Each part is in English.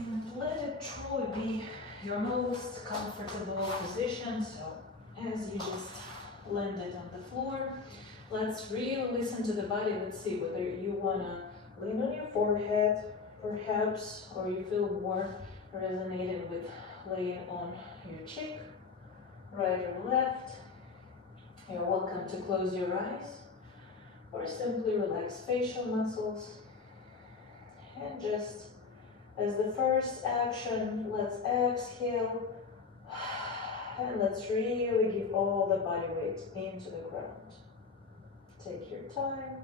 And let it truly be your most comfortable position. So as you just landed on the floor, let's really listen to the body. Let's see whether you wanna lean on your forehead, perhaps, or you feel more resonated with laying on your cheek, right or left. You're welcome to close your eyes or simply relax facial muscles. And just as the first action, let's exhale and let's really give all the body weight into the ground. Take your time.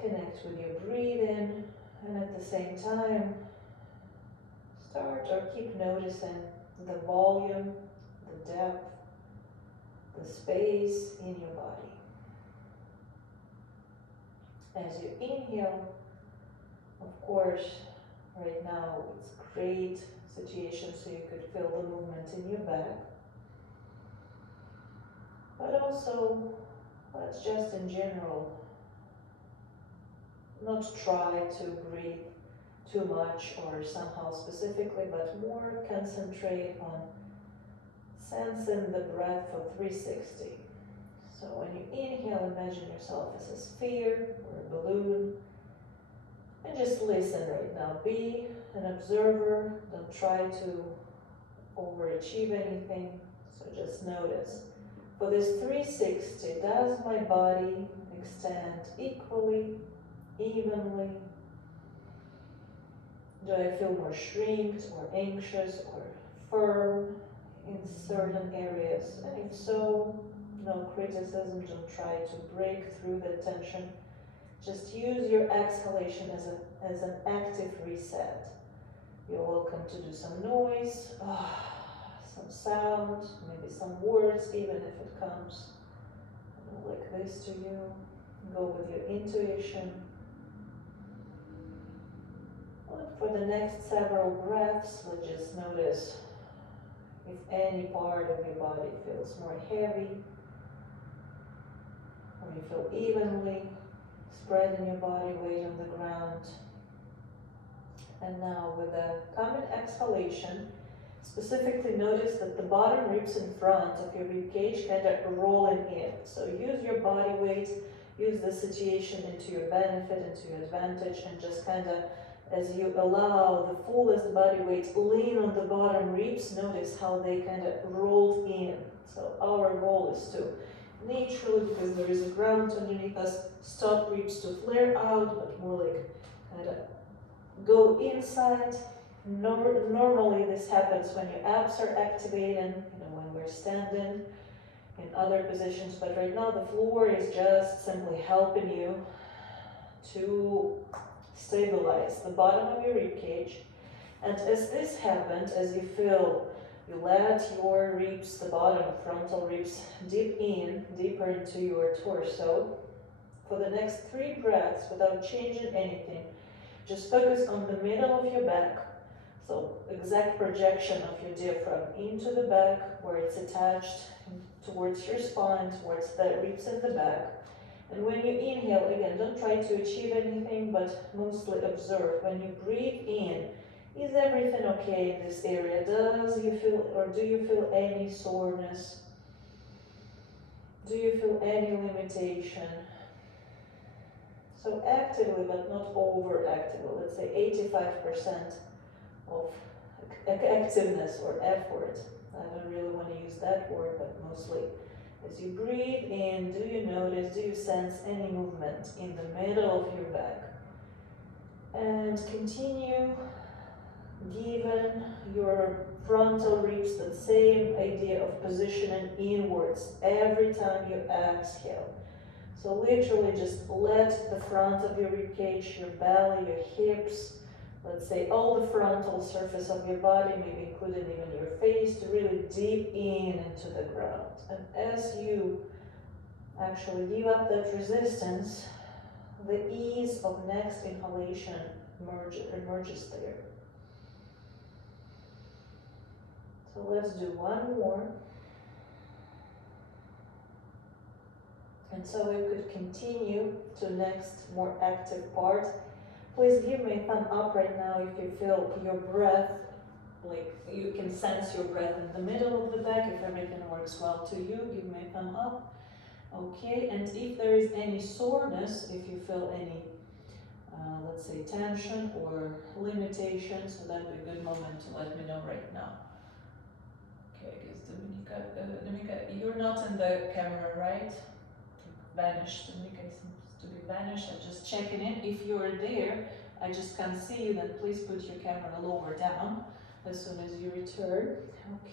Connect with your breathing, and at the same time, start or keep noticing the volume, the depth, the space in your body. As you inhale, of course, right now it's a great situation so you could feel the movement in your back. But also, let's just in general not try to breathe too much or somehow specifically, but more concentrate on sensing the breath for 360. So when you inhale, imagine yourself as a sphere or a balloon, and just listen right now. Be an observer, don't try to overachieve anything, so just notice. For this 360, does my body extend equally, evenly? Do I feel more shrinked or anxious or firm in certain areas? And if so, no criticism, don't try to break through the tension. Just use your exhalation as an active reset. You're welcome to do some noise, some sound, maybe some words, even if it comes like this to you. Go with your intuition. For the next several breaths, let's just notice if any part of your body feels more heavy, or you feel evenly spreading your body weight on the ground. And now with a common exhalation, specifically notice that the bottom ribs in front of your ribcage kind of rolling in. So use your body weight, use the situation into your benefit, into your advantage, and just kind of, as you allow the fullest body weight lean on the bottom ribs, notice how they kind of rolled in. So our goal is to naturally, because there is a ground underneath us, stop ribs to flare out, but more like kind of go inside. Normally this happens when your abs are activating, when we're standing in other positions, but right now the floor is just simply helping you to stabilize the bottom of your rib cage. And as this happens, as you feel, you let your ribs, the bottom frontal ribs, dip in deeper into your torso. For the next 3 breaths, without changing anything, just focus on the middle of your back. So exact projection of your diaphragm into the back, where it's attached towards your spine, towards the ribs in the back. And when you inhale, again, don't try to achieve anything, but mostly observe. When you breathe in, is everything okay in this area? Do you feel any soreness? Do you feel any limitation? So actively, but not overactively. Let's say 85% of activeness or effort. I don't really want to use that word, but mostly as you breathe in, do you notice, do you sense any movement in the middle of your back? And continue giving your frontal ribs that same idea of positioning inwards every time you exhale. So literally just let the front of your rib cage, your belly, your hips, let's say all the frontal surface of your body, maybe including even your face, to really dip in into the ground. And as you actually give up that resistance, the ease of next inhalation emerges there. So let's do one more. And so we could continue to next more active part. Please give me a thumb up right now if you feel your breath, like you can sense your breath in the middle of the back. If everything works well to you, give me a thumb up. Okay, and if there is any soreness, if you feel any, let's say, tension or limitation, so that would be a good moment to let me know right now. Okay, I guess Dominika, you're not in the camera, right? Vanished. Dominika seems to be vanished. I'm just checking in. If you're there, I just can't see you, then please put your camera lower down as soon as you return.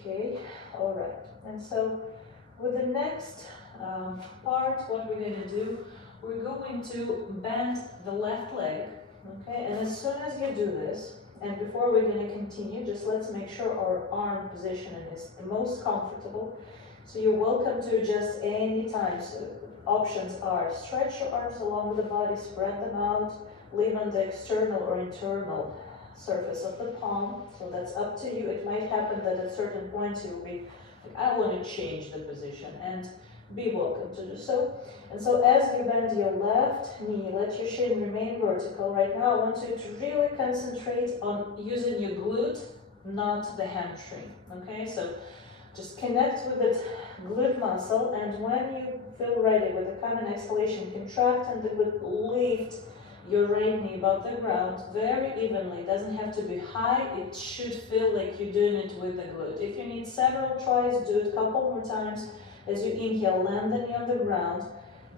Okay, all right. And so with the next part, what we're going to do, we're going to bend the left leg, okay? And as soon as you do this, and before we're going to continue, just let's make sure our arm positioning is the most comfortable. So you're welcome to adjust any time. So options are stretch your arms along the body, spread them out, lean on the external or internal surface of the palm. So that's up to you. It might happen that at certain points you'll be like, I want to change the position, and be welcome to do so. And so as you bend your left knee, let your shin remain vertical. Right now I want you to really concentrate on using your glute, not the hamstring. Okay, so just connect with the glute muscle, and when you feel ready with a common exhalation, contract and the glute, lift your right knee above the ground very evenly. It doesn't have to be high, it should feel like you're doing it with the glute. If you need several tries, do it a couple more times. As you inhale, land the knee on the ground.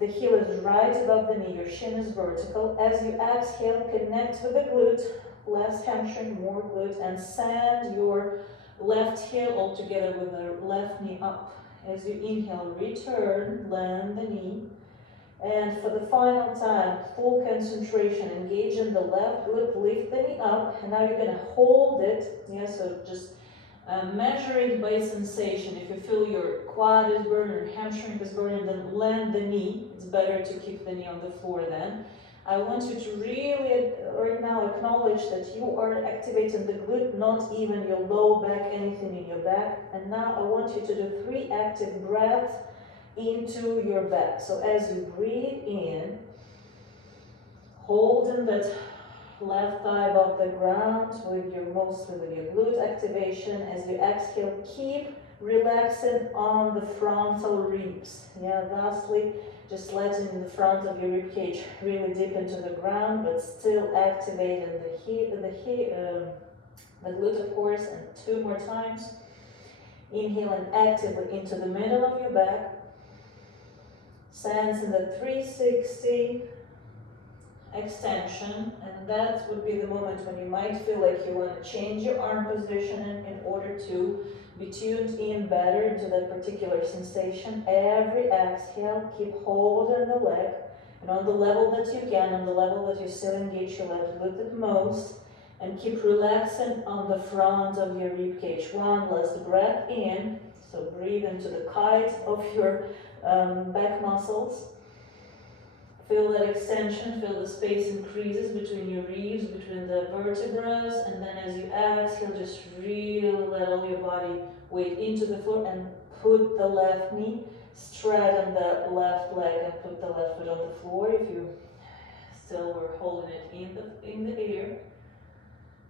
The heel is right above the knee, your shin is vertical. As you exhale, connect with the glute, less hamstring, more glute, and send your left heel all together with the left knee up. As you inhale, return, land the knee. And for the final time, full concentration, engage in the left glute, lift the knee up, and now you're going to hold it. Yeah, so just measure it by sensation. If you feel your quad is burning or hamstring is burning, then land the knee. It's better to keep the knee on the floor then. I want you to really, right now, acknowledge that you are activating the glute, not even your low back, anything in your back. And now I want you to do 3 active breaths into your back. So as you breathe in, holding that left thigh above the ground with your glute activation. As you exhale, keep relaxing on the frontal ribs. Yeah, lastly, just letting the front of your rib cage really dip into the ground, but still activating the glute, of course. And 2 more times. Inhaling actively into the middle of your back. Sensing the 360 extension, and that would be the moment when you might feel like you want to change your arm position in order to be tuned in better into that particular sensation. Every exhale, keep holding the leg, and on the level that you can, on the level that you still engage your left glute at most, and keep relaxing on the front of your rib cage. One last breath in, so breathe into the kite of your back muscles. Feel that extension, feel the space increases between your ribs, between the vertebrae, and then as you exhale, just really let all your body weight into the floor and put the left knee, straighten the left leg and put the left foot on the floor if you still were holding it in the air.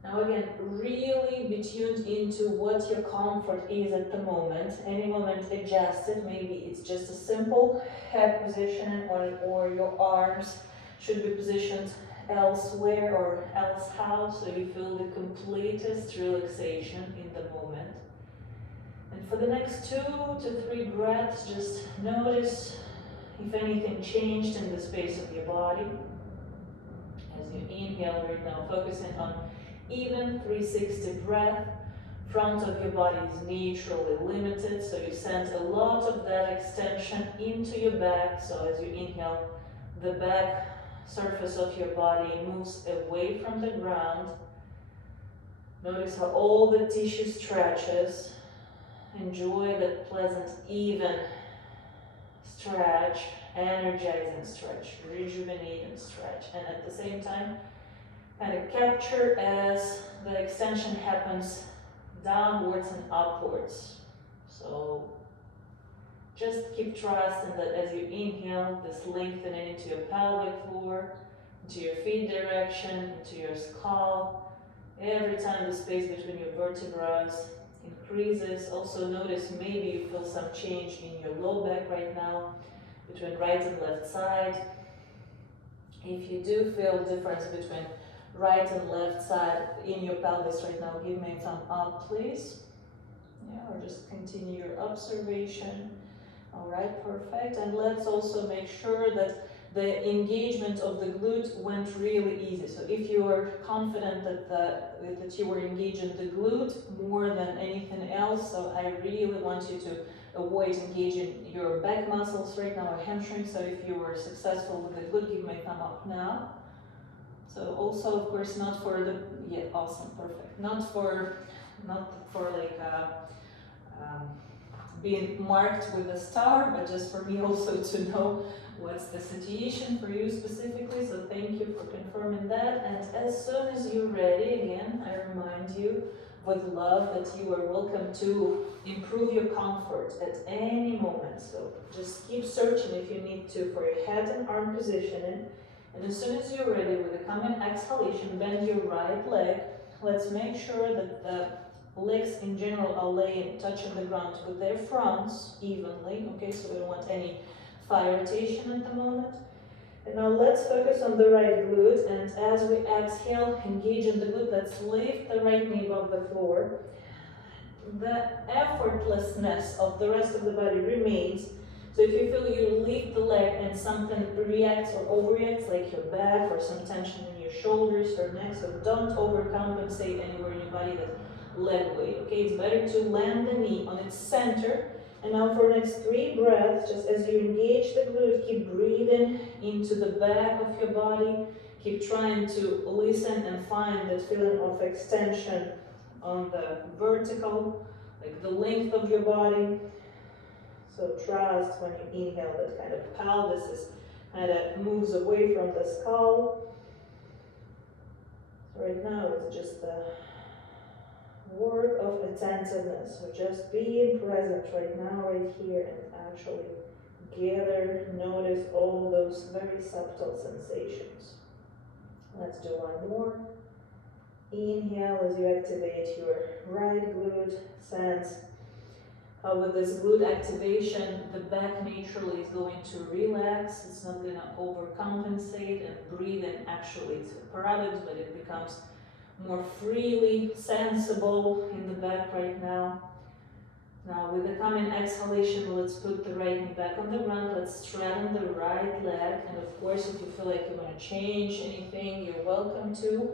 Now again, really be tuned into what your comfort is at the moment. Any moment adjust it. Maybe it's just a simple head position, or your arms should be positioned elsewhere or else how, so you feel the completest relaxation in the moment. And for the next 2 to 3 breaths, just notice if anything changed in the space of your body. As you inhale right now, focusing on even 360 breath. Front of your body is naturally limited, so you send a lot of that extension into your back. So as you inhale, the back surface of your body moves away from the ground. Notice how all the tissue stretches. Enjoy that pleasant, even stretch, energizing stretch, rejuvenating stretch, and at the same time, kind of capture as the extension happens downwards and upwards. So just keep trusting that as you inhale, this lengthening into your pelvic floor, into your feet direction, into your skull. Every time the space between your vertebrae increases. Also notice maybe you feel some change in your low back right now, between right and left side. If you do feel difference between right and left side in your pelvis right now, give me a thumb up, please. Yeah, or just continue your observation. All right, perfect. And let's also make sure that the engagement of the glute went really easy. So if you are confident that you were engaging the glute more than anything else, so I really want you to avoid engaging your back muscles right now or hamstrings. So if you were successful with the glute, give me a thumb up now. So also, of course, not for the, yeah, awesome, perfect. Not for like being marked with a star, but just for me also to know what's the situation for you specifically. So thank you for confirming that. And as soon as you're ready, again, I remind you with love that you are welcome to improve your comfort at any moment. So just keep searching if you need to for your head and arm positioning. And as soon as you're ready, with a common exhalation, bend your right leg. Let's make sure that the legs in general are laying, touching the ground with their fronts evenly. Okay, so we don't want any thigh rotation at the moment. And now let's focus on the right glute, and as we exhale, engage in the glute. Let's lift the right knee above the floor. The effortlessness of the rest of the body remains. So if you feel you lift the leg and something reacts or overreacts, like your back or some tension in your shoulders or neck, so don't overcompensate anywhere in your body that leg weight. Okay, it's better to land the knee on its center. And now for the next 3 breaths, just as you engage the glute, keep breathing into the back of your body. Keep trying to listen and find that feeling of extension on the vertical, like the length of your body. So trust when you inhale that kind of pelvis is kind of moves away from the skull. So right now it's just the work of attentiveness. So just being present right now, right here, and actually gather, notice all those very subtle sensations. Let's do one more. Inhale as you activate your right glute. Sense how with this glute activation, the back naturally is going to relax. It's not going to overcompensate, and breathing actually it's a paradox, but it becomes more freely sensible in the back right now. Now with the coming exhalation, let's put the right knee back on the ground. Let's straighten the right leg. And of course, if you feel like you want to change anything, you're welcome to.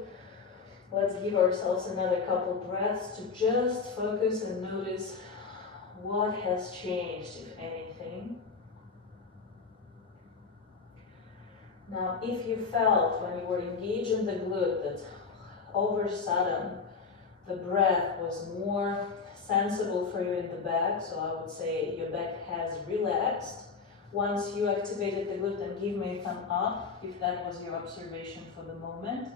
Let's give ourselves another couple breaths to just focus and notice what has changed, if anything. Now, if you felt when you were engaged in the glute that over sudden the breath was more sensible for you in the back, so I would say your back has relaxed. Once you activated the glute, then give me a thumb up if that was your observation for the moment.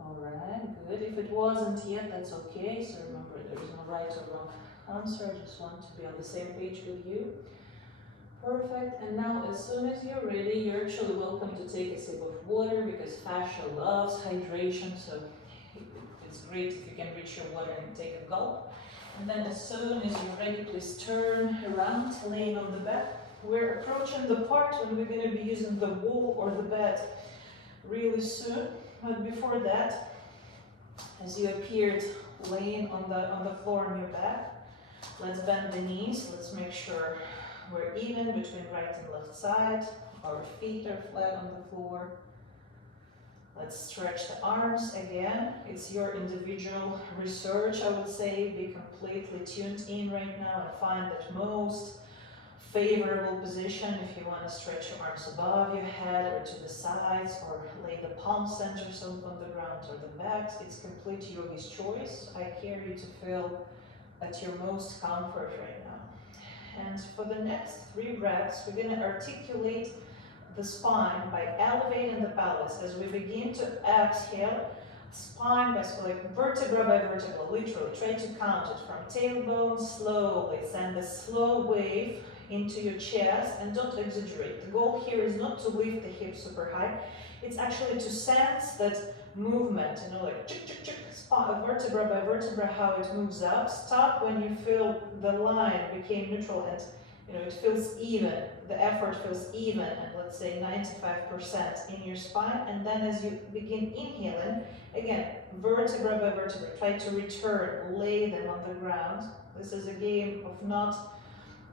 All right, good. If it wasn't yet, that's okay. So remember, there is no right or wrong answer. I just want to be on the same page with you. Perfect. And now, as soon as you're ready, you're actually welcome to take a sip of water, because fascia loves hydration. So it's great if you can reach your water and take a gulp. And then as soon as you're ready, please turn around, laying on the bed. We're approaching the part when we're going to be using the wall or the bed really soon. But before that, as you appeared laying on the floor on your back, let's bend the knees. Let's make sure we're even between right and left side. Our feet are flat on the floor. Let's stretch the arms again. It's your individual research, I would say. Be completely tuned in right now and find that most favorable position. If you want to stretch your arms above your head or to the sides, or lay the palm centers on the ground or the back, it's complete yogi's choice. I care you to feel at your most comfort right now. And for the next 3 breaths, we're going to articulate the spine by elevating the pelvis. As we begin to exhale, spine by like vertebra by vertebra, literally try to count it from tailbone slowly. Send a slow wave into your chest, and don't exaggerate. The goal here is not to lift the hips super high. It's actually to sense that movement, you know, like chick, chick, chick, vertebra by vertebra, how it moves up. Stop when you feel the line became neutral and, you know, it feels even. The effort feels even at, let's say, 95% in your spine. And then as you begin inhaling, again, vertebra by vertebra, try to return, lay them on the ground. This is a game of not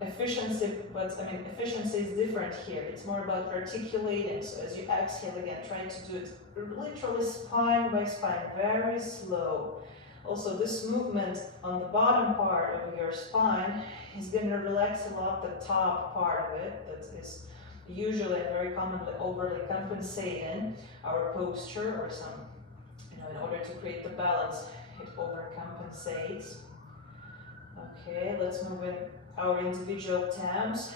efficiency, but I mean, efficiency is different here. It's more about articulating. So as you exhale again, try to do it literally spine by spine, very slow. Also, this movement on the bottom part of your spine is going to relax a lot the top part of it, that is usually and very commonly overly compensating our posture, or some, you know, in order to create the balance, it overcompensates. Okay, let's move in our individual temps,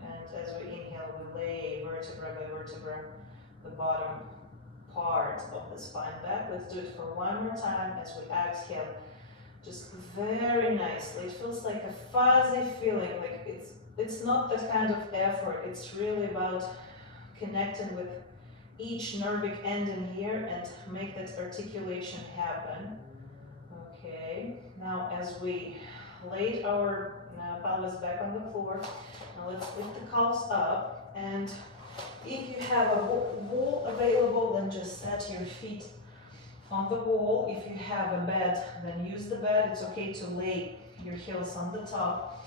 and as we inhale, we lay vertebra by vertebra the bottom part of the spine back. Let's do it for one more time. As we exhale, just very nicely. It feels like a fuzzy feeling, like it's not that kind of effort. It's really about connecting with each nervic ending here and make that articulation happen. Okay, now as we laid our pelvis back on the floor, now let's lift the calves up, and if you have a wall available, then just set your feet on the wall. If you have a bed, then use the bed. It's okay to lay your heels on the top.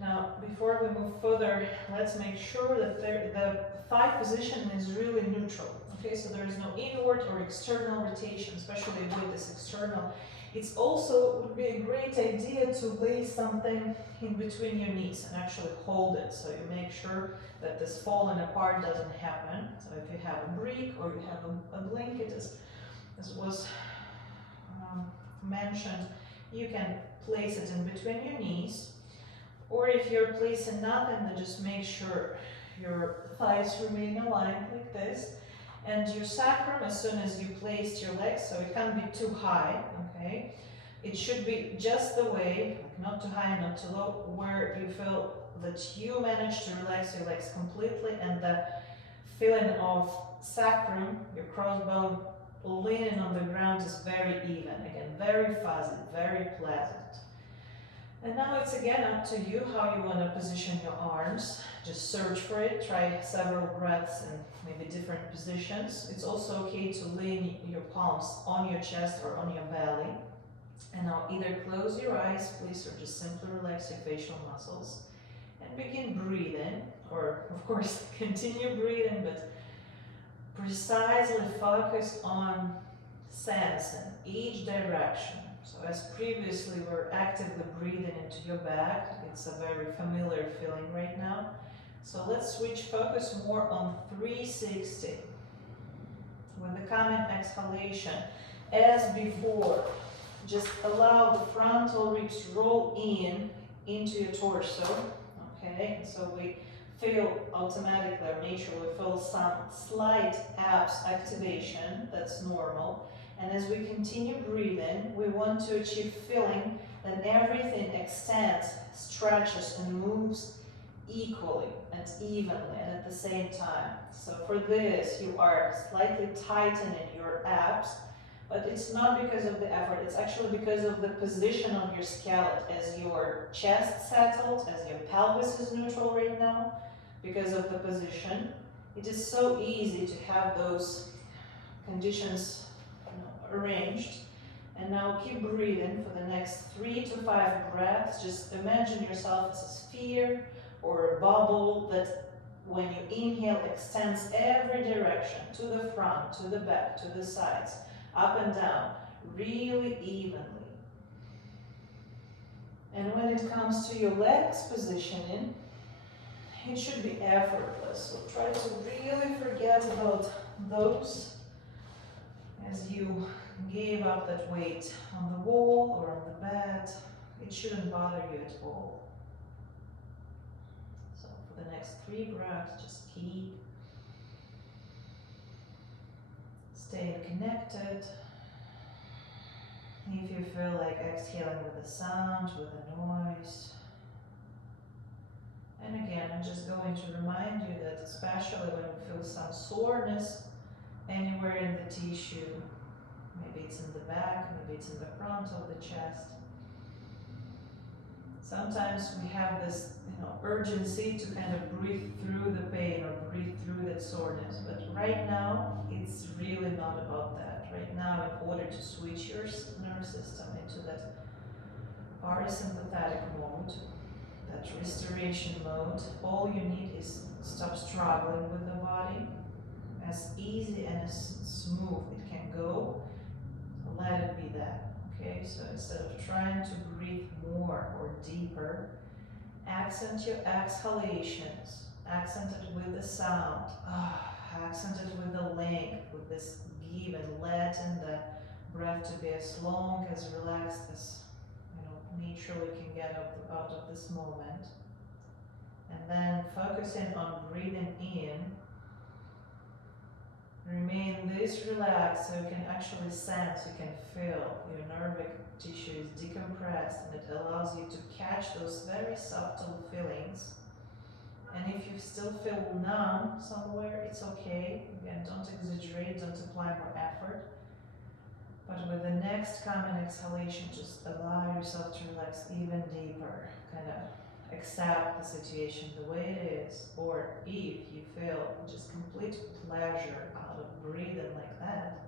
Now, before we move further, let's make sure that the thigh position is really neutral. Okay, so there is no inward or external rotation, especially with this external. It's also would be a great idea to lay something in between your knees and actually hold it, so you make sure that this falling apart doesn't happen. So if you have a brick or you have a blanket, as was mentioned, you can place it in between your knees. Or if you're placing nothing, then just make sure your thighs remain aligned like this. And your sacrum, as soon as you place your legs, so it can't be too high, okay? It should be just the way, like not too high, not too low, where you feel that you manage to relax your legs completely, and the feeling of sacrum, your crossbone, leaning on the ground is very even. Again, very fuzzy, very pleasant. And now it's again up to you how you want to position your arms. Just search for it, try several breaths in maybe different positions. It's also okay to lean your palms on your chest or on your belly. And now either close your eyes, please, or just simply relax your facial muscles. And begin breathing, or of course continue breathing, but precisely focus on sensing each direction. So as previously we're actively breathing into your back, it's a very familiar feeling right now. So let's switch focus more on 360. With the coming exhalation, as before, just allow the frontal ribs to roll in into your torso. Okay, so we feel automatically, or naturally feel some slight abs activation. That's normal. And as we continue breathing, we want to achieve feeling that everything extends, stretches, and moves equally and evenly and at the same time. So for this, you are slightly tightening your abs, but it's not because of the effort, it's actually because of the position of your skeleton. As your chest settled, as your pelvis is neutral right now, because of the position, it is so easy to have those conditions arranged. And now keep breathing for the next 3 to 5 breaths. Just imagine yourself as a sphere or a bubble that when you inhale extends every direction, to the front, to the back, to the sides, up and down, really evenly. And when it comes to your legs positioning, it should be effortless. So try to really forget about those as you gave up that weight on the wall or on the bed. It shouldn't bother you at all. So for the next 3 breaths, just keep staying connected. If you feel like exhaling with a sound, with a noise, And again, I'm just going to remind you that especially when we feel some soreness anywhere in the tissue, maybe it's in the back, maybe it's in the front of the chest. Sometimes we have this, urgency to kind of breathe through the pain or breathe through that soreness. But right now, it's really not about that. Right now, in order to switch your nerve system into that parasympathetic mode, that restoration mode, all you need is stop struggling with the body. As easy and as smooth it can go, let it be that. Okay, so instead of trying to breathe more or deeper, accent your exhalations, accent it with the sound, accent it with the length, with this give and letting the breath to be as long, as relaxed as naturally can get out of this moment. And then focusing on breathing in, remain this relaxed so you can actually sense, you can feel your nervous tissue is decompressed, and it allows you to catch those very subtle feelings. And if you still feel numb somewhere, it's okay. Again, don't exaggerate, don't apply more effort. But with the next common exhalation, just allow yourself to relax even deeper. Kind of accept the situation the way it is. Or if you feel just complete pleasure out of breathing like that,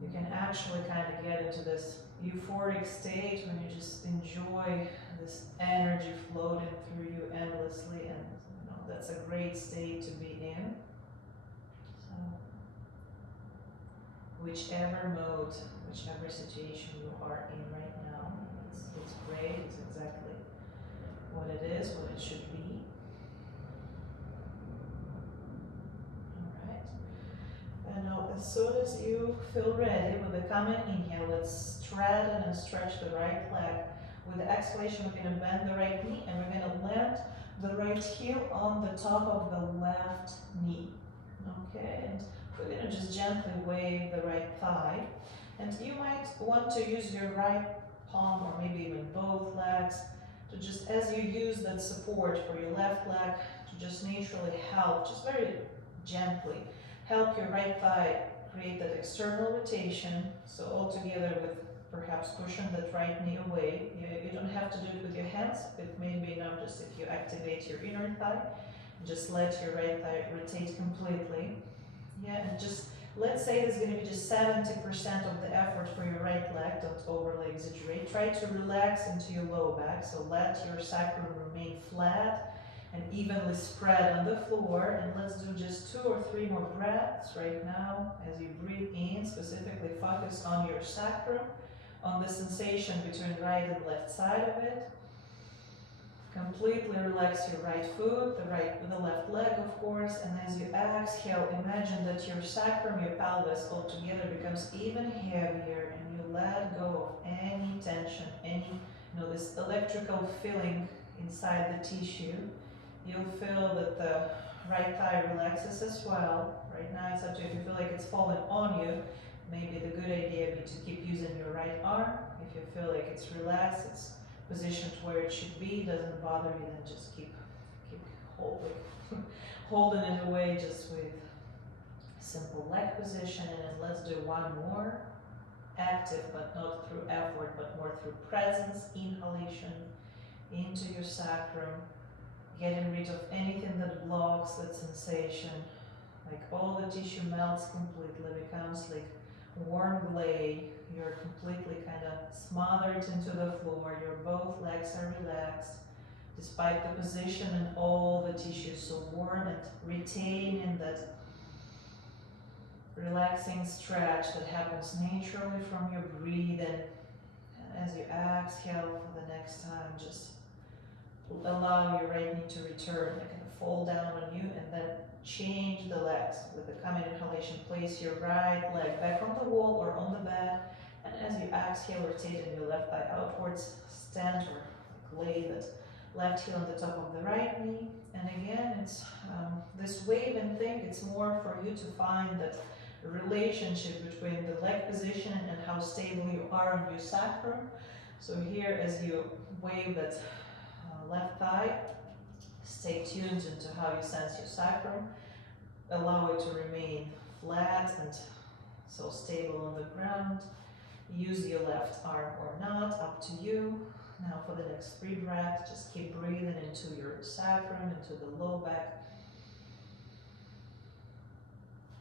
you can actually kind of get into this euphoric state when you just enjoy this energy floating through you endlessly, and that's a great state to be in. So whichever mode, whichever situation you are in right now, it's great, it's exactly what it is, what it should be. Alright. And now as soon as you feel ready with the common inhale, let's straighten and stretch the right leg. With the exhalation, we're going to bend the right knee and we're going to land the right heel on the top of the left knee. Okay, and we're going to just gently wave the right thigh. And you might want to use your right palm or maybe even both legs to just, as you use that support for your left leg, to just naturally help, just very gently, help your right thigh create that external rotation. So all together with perhaps pushing that right knee away. You don't have to do it with your hands. It may be enough just if you activate your inner thigh. Just let your right thigh rotate completely. Yeah, and just let's say there's going to be just 70% of the effort for your right leg. Don't overly exaggerate. Try to relax into your low back. So let your sacrum remain flat and evenly spread on the floor. And let's do just 2 or 3 more breaths right now. As you breathe in, specifically focus on your sacrum, on the sensation between right and left side of it. Completely relax your right foot, the left leg, of course, and as you exhale, imagine that your sacrum, your pelvis altogether becomes even heavier, and you let go of any tension, any, this electrical feeling inside the tissue. You'll feel that the right thigh relaxes as well. Right now, it's up to you. If you feel like it's falling on you, maybe the good idea would be to keep using your right arm. If you feel like it's relaxed, it's positioned where it should be, doesn't bother you, then just keep holding it away just with simple leg position. And let's do one more, active but not through effort, but more through presence, inhalation into your sacrum, getting rid of anything that blocks that sensation, like all the tissue melts completely, becomes like warm clay. You're completely kind of smothered into the floor. Your both legs are relaxed, despite the position, and all the tissue is so warm, and retaining that relaxing stretch that happens naturally from your breathing. And as you exhale for the next time, just allow your right knee to return, and kind of fall down on you, and then change the legs. With the common inhalation, place your right leg back on the wall or on the bed, and as you exhale, rotate your left thigh outwards, stand or lay that left heel on the top of the right knee. And again, it's this waving thing, it's more for you to find that relationship between the leg position and how stable you are on your sacrum. So here, as you wave that left thigh, Stay tuned into how you sense your sacrum. Allow it to remain flat and so stable on the ground. Use your left arm or not, up to you. Now for the next 3 breaths, just keep breathing into your sacrum, into the low back.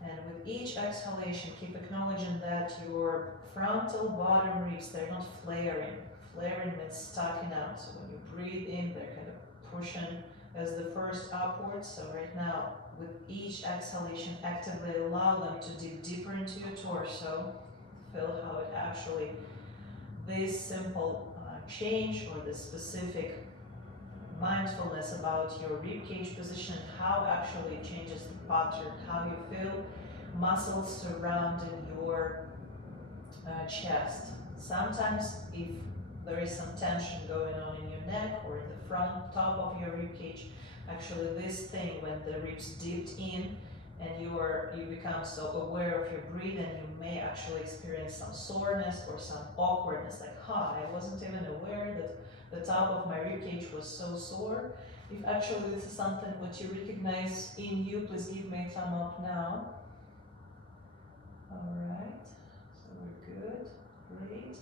And with each exhalation, keep acknowledging that your frontal bottom ribs, they're not flaring. Flaring means stocking out. So when you breathe in, they're kind of pushing as the first upwards. So right now, with each exhalation, actively allow them to dip deeper into your torso. Feel how it actually, this simple change or this specific mindfulness about your ribcage position, how actually it changes the pattern, how you feel muscles surrounding your chest. Sometimes if there is some tension going on in your neck or in the front top of your ribcage, actually this thing when the ribs dipped in and you become so aware of your breathing, you may actually experience some soreness or some awkwardness, like, I wasn't even aware that the top of my ribcage was so sore. If actually this is something what you recognize in you, please give me a thumb up now. All right, so we're good, great.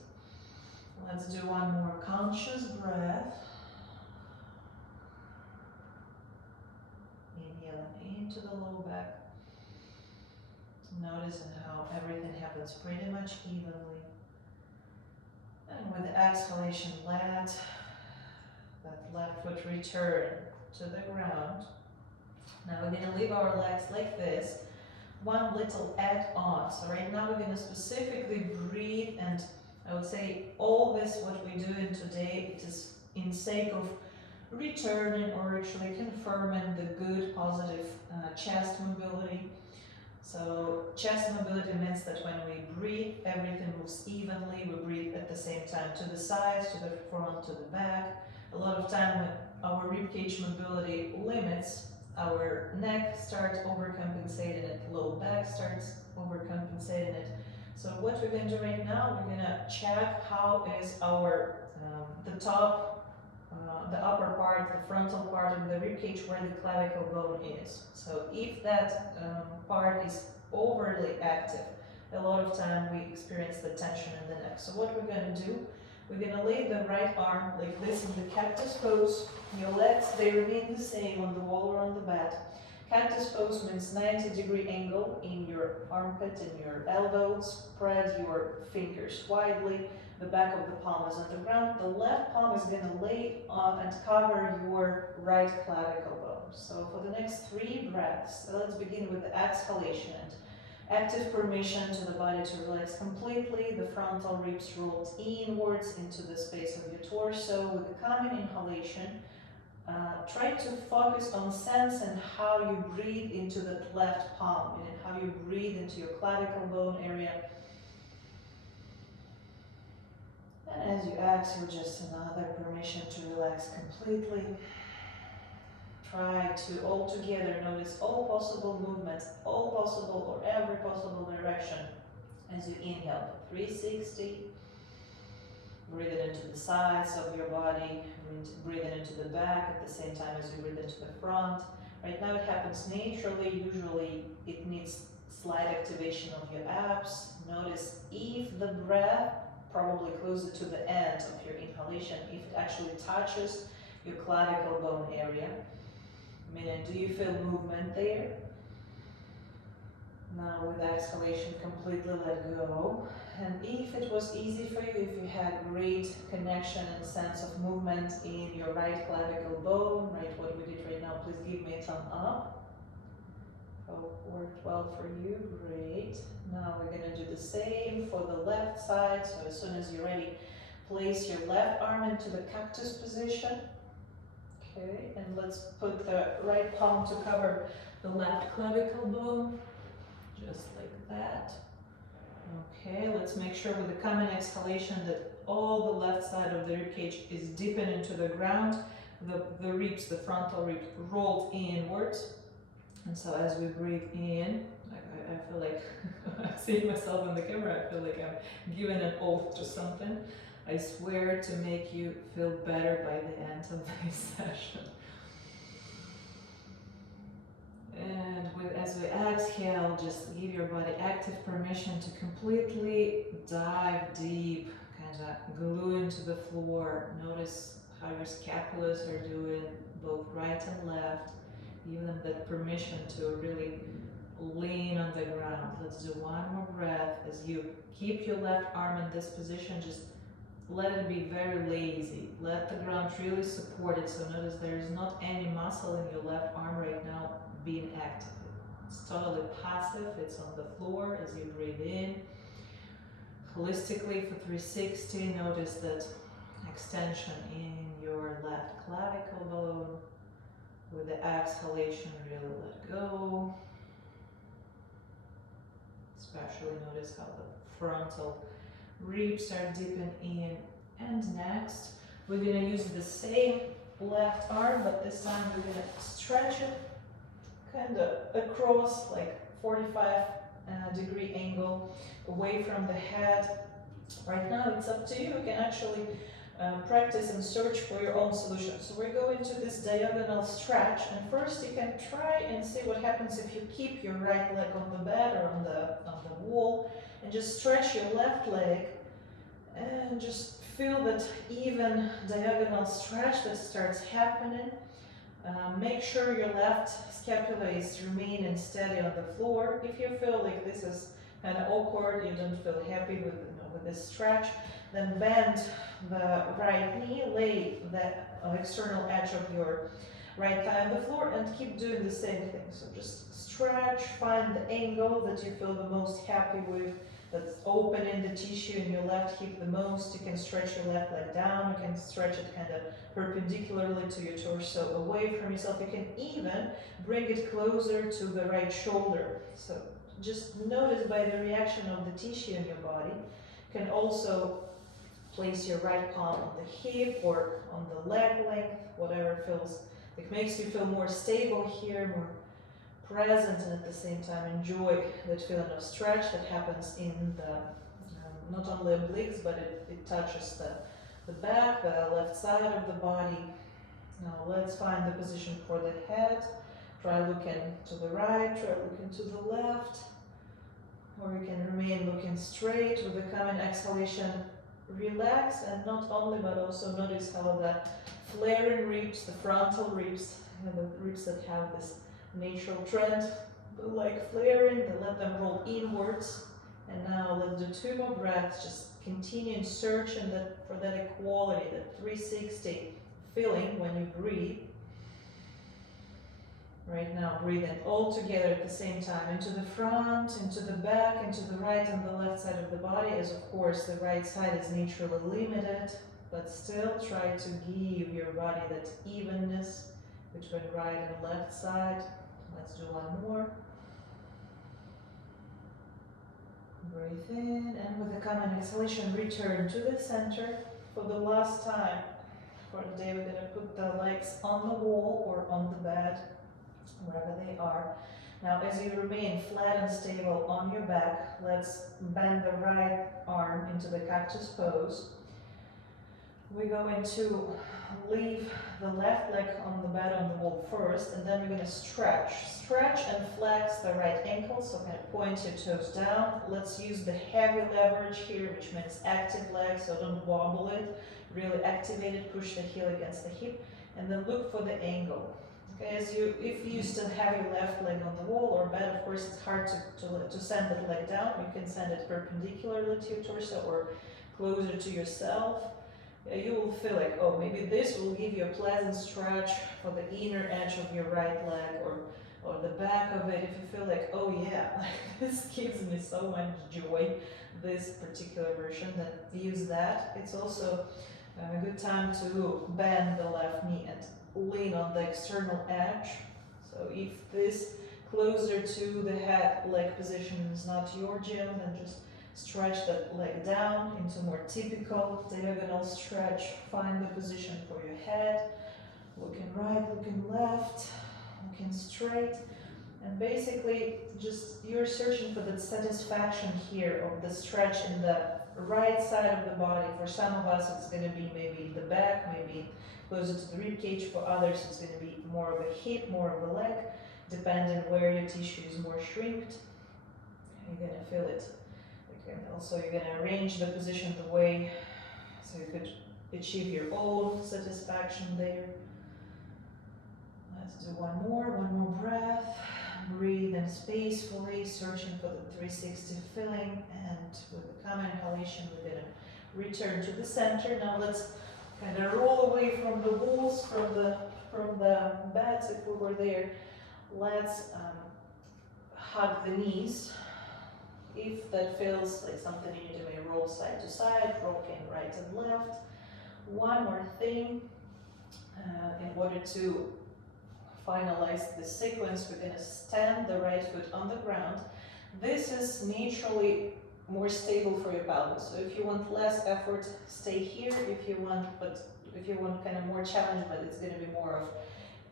Let's do one more conscious breath. Inhaling into the low back. Noticing how everything happens pretty much evenly. And with the exhalation, let that left foot return to the ground. Now we're going to leave our legs like this. One little add-on. So right now we're going to specifically breathe, and I would say all this what we're doing today, it is in sake of returning or actually confirming the good positive chest mobility. So chest mobility means that when we breathe, everything moves evenly. We breathe at the same time to the sides, to the front, to the back. A lot of time when our ribcage mobility limits, our neck starts overcompensating it, low back starts overcompensating it. So what we're going to do right now, we're going to check how is our, the top, the upper part, the frontal part of the ribcage where the clavicle bone is. So if that part is overly active, a lot of time we experience the tension in the neck. So what we're going to do, we're going to lay the right arm like this in the cactus pose. Your legs, they remain the same on the wall or on the bed. Cactus pose means 90-degree angle in your armpit and your elbow. Spread your fingers widely. The back of the palm is on the ground. The left palm is going to lay on and cover your right clavicle bone. So for the next 3 breaths, let's begin with the exhalation and active permission to the body to relax completely. The frontal ribs rolled inwards into the space of your torso. With the coming inhalation, try to focus on sensing how you breathe into the left palm, meaning how you breathe into your clavicle bone area. And as you exhale, just another permission to relax completely. Try to all together notice all possible movements, all possible or every possible direction as you inhale for 360. Breathing into the sides of your body, breathing into the back at the same time as you breathe into the front. Right now it happens naturally. Usually it needs slight activation of your abs. Notice if the breath, probably closer to the end of your inhalation, if it actually touches your clavicle bone area. Meaning, do you feel movement there? Now with exhalation, completely let go. And if it was easy for you, if you had great connection and sense of movement in your right clavicle bone, right, what we did right now, please give me a thumb up. Oh, worked well for you, great. Now we're gonna do the same for the left side. So as soon as you're ready, place your left arm into the cactus position. Okay, and let's put the right palm to cover the left clavicle bone, just like that. Okay, let's make sure with the coming exhalation that all the left side of the ribcage is dipping into the ground. The ribs, the frontal ribs rolled inwards. And so as we breathe in, I feel like I'm seeing myself in the camera, I feel like I'm giving an oath to something. I swear to make you feel better by the end of this session. inhale, just give your body active permission to completely dive deep, kind of glue into the floor. Notice how your scapulas are doing, both right and left. Give them that permission to really lean on the ground. Let's do one more breath. As you keep your left arm in this position, just let it be very lazy. Let the ground really support it. So notice there is not any muscle in your left arm right now being active. It's totally passive. It's on the floor as you breathe in. Holistically for 360, notice that extension in your left clavicle bone. With the exhalation, really let go. Especially notice how the frontal ribs are dipping in. And next, we're gonna use the same left arm, but this time we're gonna stretch it kind of across, like 45-degree angle away from the head. Right now it's up to you. You can actually practice and search for your own solution. So we're going to this diagonal stretch, and first you can try and see what happens if you keep your right leg on the bed or on the wall, and just stretch your left leg and just feel that even diagonal stretch that starts happening. Make sure your left scapula is remaining steady on the floor. If you feel like this is kind of awkward, you don't feel happy with this stretch, then bend the right knee, lay the external edge of your right thigh on the floor, and keep doing the same thing. So just stretch, find the angle that you feel the most happy with, that's opening the tissue in your left hip the most. You can stretch your left leg down, you can stretch it kind of perpendicularly to your torso, away from yourself. You can even bring it closer to the right shoulder. So just notice by the reaction of the tissue in your body. You can also place your right palm on the hip or on the leg length, whatever feels like makes you feel more stable here, more present, and at the same time enjoy that feeling of stretch that happens in the not only obliques, but it touches the back, the left side of the body. Now let's find the position for the head. Try looking to the right, try looking to the left, or you can remain looking straight. With the coming exhalation, relax, and not only but also notice how the flaring ribs, the frontal ribs, the ribs that have this natural trend, like flaring, they let them roll inwards. And now let's do 2 more breaths, just continue searching for that equality, that 360 feeling when you breathe. Right now, breathing all together at the same time, into the front, into the back, into the right and the left side of the body, as of course the right side is naturally limited, but still try to give your body that evenness between right and left side. Let's do 1 more. Breathe in, and with the coming exhalation, return to the center. For the last time for the day, we're going to put the legs on the wall or on the bed, wherever they are. Now, as you remain flat and stable on your back, let's bend the right arm into the cactus pose. We're going to leave the left leg on the bed on the wall first, and then we're going to stretch and flex the right ankle, so kind of point your toes down. Let's use the heavy leverage here, which means active leg, so don't wobble it, really activate it, push the heel against the hip, and then look for the angle. Okay, if you still have your left leg on the wall or bed, of course it's hard to send that leg down. You can send it perpendicularly to your torso or closer to yourself. You will feel like, oh, maybe this will give you a pleasant stretch for the inner edge of your right leg or the back of it. If you feel like, oh yeah, like this gives me so much joy, this particular version, then use that. It's also a good time to bend the left knee and lean on the external edge. So if this closer to the head leg position is not your gym, then just stretch that leg down into more typical diagonal stretch. Find the position for your head. Looking right, looking left, looking straight. And basically, just you're searching for that satisfaction here of the stretch in the right side of the body. For some of us, it's going to be maybe the back, maybe closer to the rib cage. For others, it's going to be more of a hip, more of a leg. depending where your tissue is more shrinked. You're gonna feel it. You're gonna arrange the position the way so you could achieve your own satisfaction there. Let's do one more breath. Breathe in spacefully, searching for the 360 feeling, and with the calm inhalation, we're gonna return to the center. Now let's kind of roll away from the walls, from the beds if we were there. Let's hug the knees. If that feels like something you need to may roll side to side, rocking right and left. One more thing, in order to finalize the sequence, we're gonna stand the right foot on the ground. This is naturally more stable for your pelvis. So if you want less effort, stay here. If you want kind of more challenge, but it's gonna be more of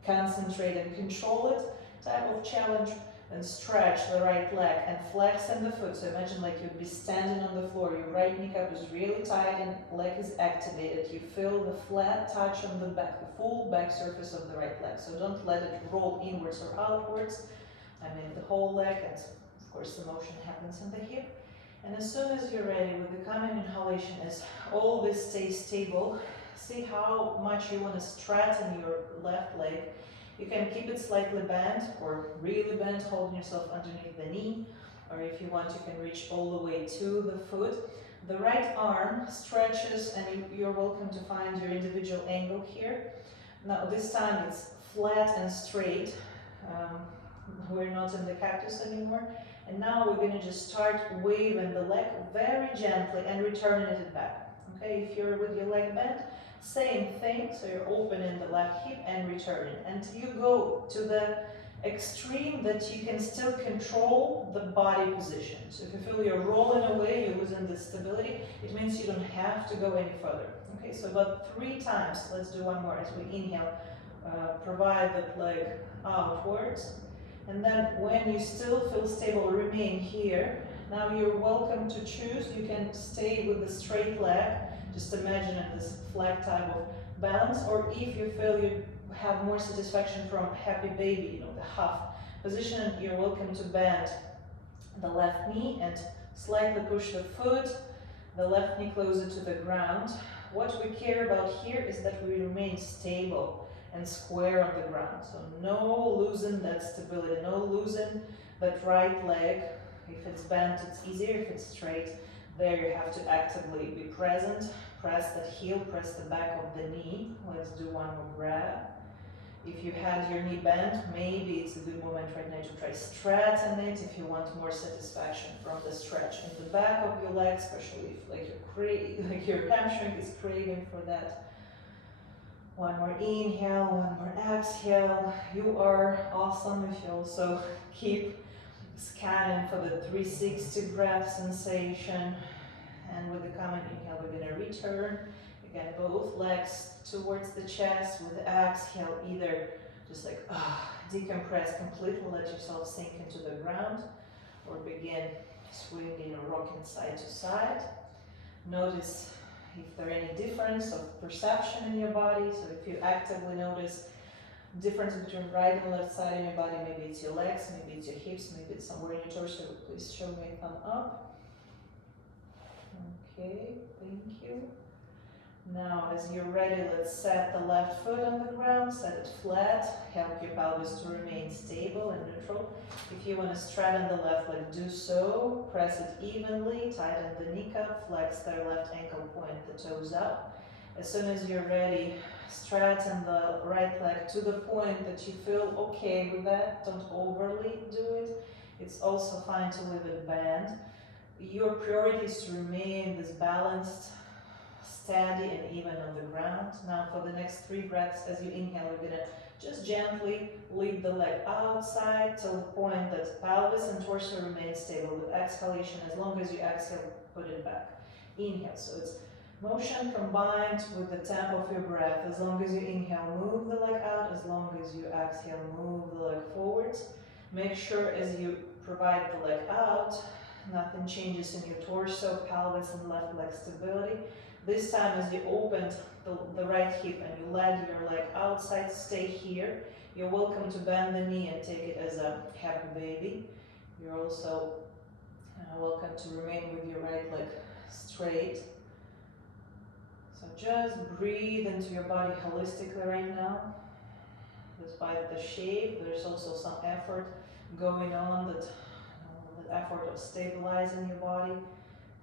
concentrate and control it type of challenge, and stretch the right leg and flex in the foot. So imagine like you'd be standing on the floor, your right kneecap is really tight and leg is activated. You feel the flat touch on the back, the full back surface of the right leg. So don't let it roll inwards or outwards. I mean the whole leg, and of course the motion happens in the hip. And as soon as you're ready with the calming inhalation, as all this stays stable, see how much you want to straighten your left leg. You can keep it slightly bent or really bent, holding yourself underneath the knee, or if you want, you can reach all the way to the foot. The right arm stretches, and you're welcome to find your individual angle here. Now this time it's flat and straight. We're not in the cactus anymore. And now we're going to just start waving the leg very gently and returning it back. Okay, if you're with your leg bent, same thing, so you're opening the left hip and returning. And you go to the extreme that you can still control the body position. So if you feel you're rolling away, you're losing the stability, it means you don't have to go any further. Okay, so about 3 times, let's do one more as we inhale, provide the leg outwards. And then when you still feel stable, remain here. Now you're welcome to choose. You can stay with the straight leg, just imagine this flag type of balance, or if you feel you have more satisfaction from happy baby, the half position, you're welcome to bend the left knee and slightly push the foot, the left knee closer to the ground. What we care about here is that we remain stable and square on the ground. So no losing that stability, no losing that right leg. If it's bent, it's easier. If it's straight, there you have to actively be present. Press the heel, press the back of the knee. Let's do one more breath. If you had your knee bent, maybe it's a good moment right now to try straightening it if you want more satisfaction from the stretch in the back of your leg, especially if like your hamstring is craving for that. One more inhale, one more exhale. You are awesome if you also keep scanning for the 360 breath sensation. And with the common inhale, we're going to return. Again, both legs towards the chest. With the exhale, either just like decompress completely, let yourself sink into the ground, or begin swinging or rocking side to side. Notice if there any difference of perception in your body. So if you actively notice difference between right and left side in your body, maybe it's your legs, maybe it's your hips, maybe it's somewhere in your torso, please show me a thumb up. Okay, thank you. Now, as you're ready, let's set the left foot on the ground, set it flat, help your pelvis to remain stable and neutral. If you want to straighten the left leg, do so. Press it evenly, tighten the kneecap, flex the left ankle, point the toes up. As soon as you're ready, straighten the right leg to the point that you feel okay with that. Don't overly do it. It's also fine to leave it bent. Your priority is to remain this balanced, steady and even on the ground. Now for the next 3 breaths, as you inhale, you're gonna just gently lead the leg outside till the point that pelvis and torso remain stable. With exhalation, as long as you exhale, put it back. Inhale, so it's motion combined with the tempo of your breath. As long as you inhale, move the leg out. As long as you exhale, move the leg forwards. Make sure as you provide the leg out, nothing changes in your torso, pelvis, and left leg stability. This time, as you opened the right hip and you led your leg outside, stay here. You're welcome to bend the knee and take it as a happy baby. You're also welcome to remain with your right leg straight. So just breathe into your body holistically right now. Despite the shape, there's also some effort going on, that effort of stabilizing your body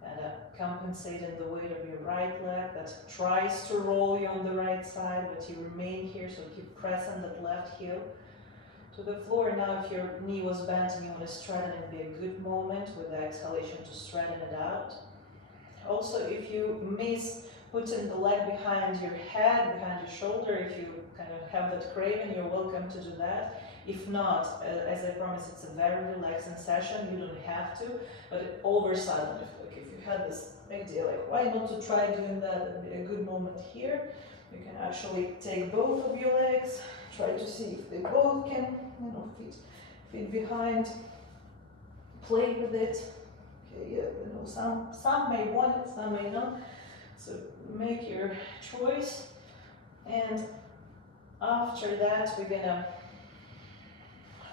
and compensating the weight of your right leg that tries to roll you on the right side, but you remain here, so keep pressing that left heel to the floor. Now if your knee was bent and you want to straighten, it would be a good moment with the exhalation to straighten it out. Also, if you miss putting the leg behind your head, behind your shoulder, if you kind of have that craving, you're welcome to do that. If not, as I promised, it's a very relaxing session, you don't have to, but all of a sudden, if you had this idea, like why not to try doing that, it'd be a good moment here. You can actually take both of your legs, try to see if they both can, fit behind, play with it. Okay, yeah, some may want it, some may not. So make your choice, and after that we're gonna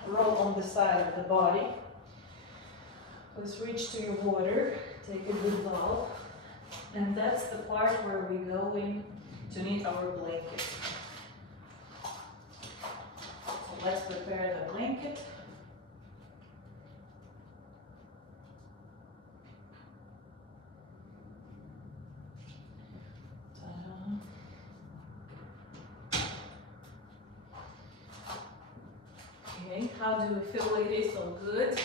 roll on the side of the body. Let's reach to your water, take a good gulp, and that's the part where we go in to knit our blanket. So let's prepare the blanket. Okay, how do we feel, ladies? So good?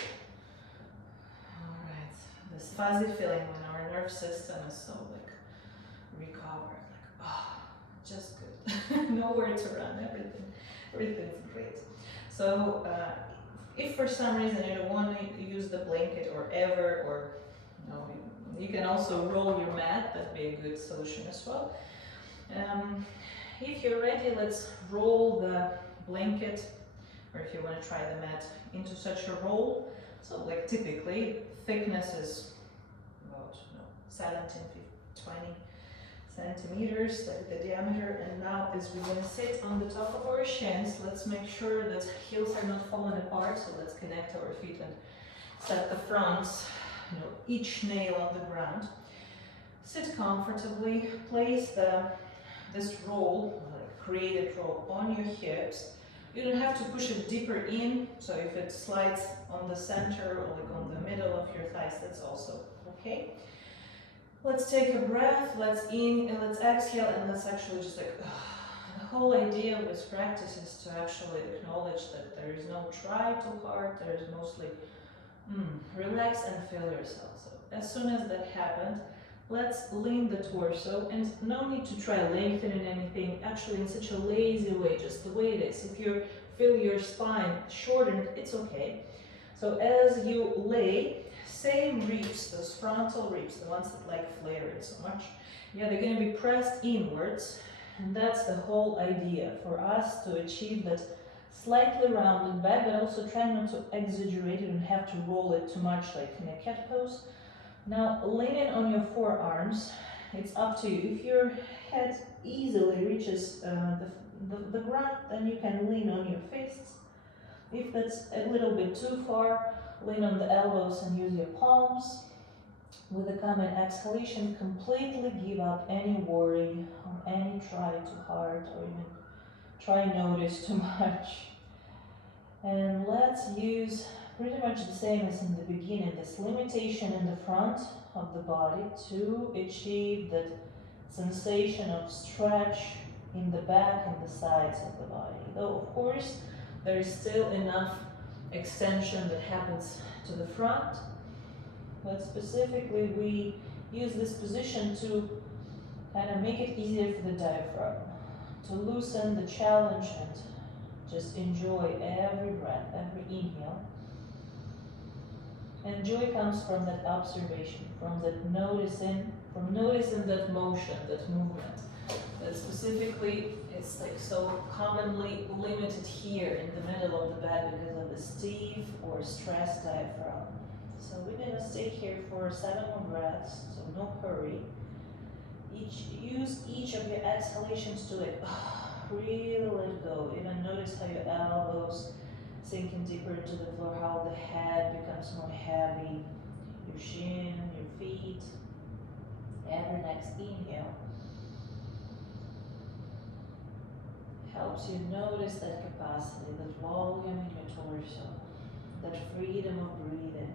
Alright, this fuzzy feeling when our nerve system is so like recovered, like just good. Nowhere to run, everything's great. So if for some reason you don't want to use the blanket or ever, or you can also roll your mat, that'd be a good solution as well. If you're ready, let's roll the blanket, or if you want to try the mat, into such a roll. So like typically thickness is about 20 centimeters, like the diameter. And now as we're going to sit on the top of our shins, let's make sure that heels are not falling apart. So let's connect our feet and set the fronts, each nail on the ground. Sit comfortably, place this roll, like created roll, on your hips. You don't have to push it deeper in, so if it slides on the center or like on the middle of your thighs, that's also okay. Let's take a breath, let's in and let's exhale, and let's actually just like, the whole idea of this practice is to actually acknowledge that there is no try too hard, there is mostly relax and feel yourself. So as soon as that happened, let's lean the torso, and no need to try lengthening anything, actually in such a lazy way, just the way it is. If you feel your spine shortened, it's okay. So as you lay, same ribs, those frontal ribs, the ones that like flaring so much, yeah, they're going to be pressed inwards, and that's the whole idea for us to achieve that slightly rounded back, but also try not to exaggerate it and have to roll it too much like in a cat pose. Now, leaning on your forearms, it's up to you. If your head easily reaches the ground, then you can lean on your fists. If that's a little bit too far, lean on the elbows and use your palms. With a common exhalation, completely give up any worry or any try too hard or even try notice too much. And let's use pretty much the same as in the beginning, this limitation in the front of the body to achieve that sensation of stretch in the back and the sides of the body. Though of course there is still enough extension that happens to the front, but specifically we use this position to kind of make it easier for the diaphragm, to loosen the challenge and just enjoy every breath, every inhale. And joy comes from that observation, from that noticing that motion, that movement. That specifically it's like so commonly limited here in the middle of the back because of the stiff or stressed diaphragm. So we're gonna stay here for 7 more breaths, so no hurry. Use each of your exhalations to like really let go. Even notice how your elbows sinking deeper into the floor, how the head becomes more heavy, your shin, your feet. Every next inhale helps you notice that capacity, that volume in your torso, that freedom of breathing.